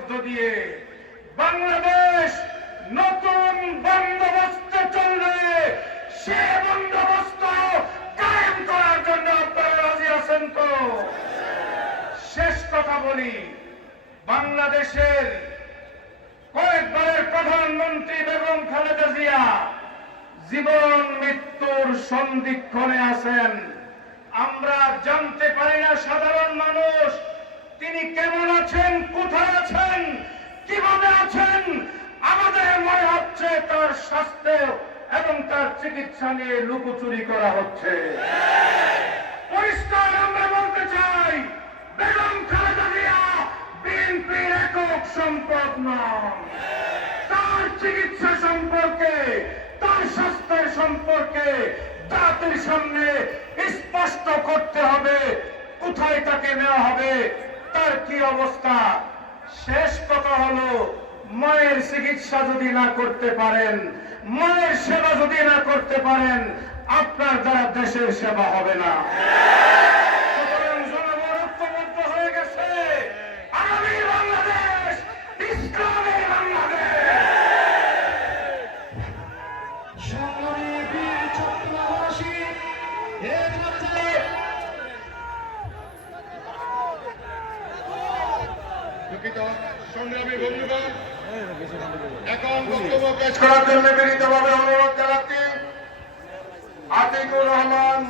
মধ্য দিয়ে বাংলাদেশ নতুন বন্দোবস্তে চলবে। সে বন্দোবস্ত কায়েম করার জন্য আপনারা রাজি আছেন তো? শেষ কথা বলি, বাংলাদেশের কয়েকবারের প্রধানমন্ত্রী বেগম খালেদা জিয়া জীবন মৃত্যুর সন্ধিক্ষণে আছেন। আমরা জানতে পারি না সাধারণ মানুষ তিনি কেমন আছেন, কোথায় আছেন, কিভাবে আছেন। আমাদের মনে হচ্ছে তার স্বাস্থ্য এবং তার চিকিৎসা নিয়ে লুকোচুরি করা হচ্ছে। পরিষ্কার আমরা বলতে চাই, বেগম খালেদা জিয়া বিএনপির একক সম্পদ নন। তার চিকিৎসা সম্পর্কে, তার স্বাস্থ্যের সম্পর্কে জাতির সামনে স্পষ্ট করতে হবে কোথায় তাকে নেওয়া হবে, তার কি অবস্থা। শেষ কথা হলো, মায়ের চিকিৎসা যদি না করতে পারেন, মায়ের সেবা যদি না করতে পারেন, আপনার দ্বারা দেশের সেবা হবে না। হয়ে গেছে আগামী বাংলাদেশ ইসলামের বাংলাদেশ। সংগ্রামী বন্ধুগণ, এখন বক্তব্য পেশ করার জন্য বিনীতভাবে অনুরোধ জানাচ্ছি আতিকুর রহমান।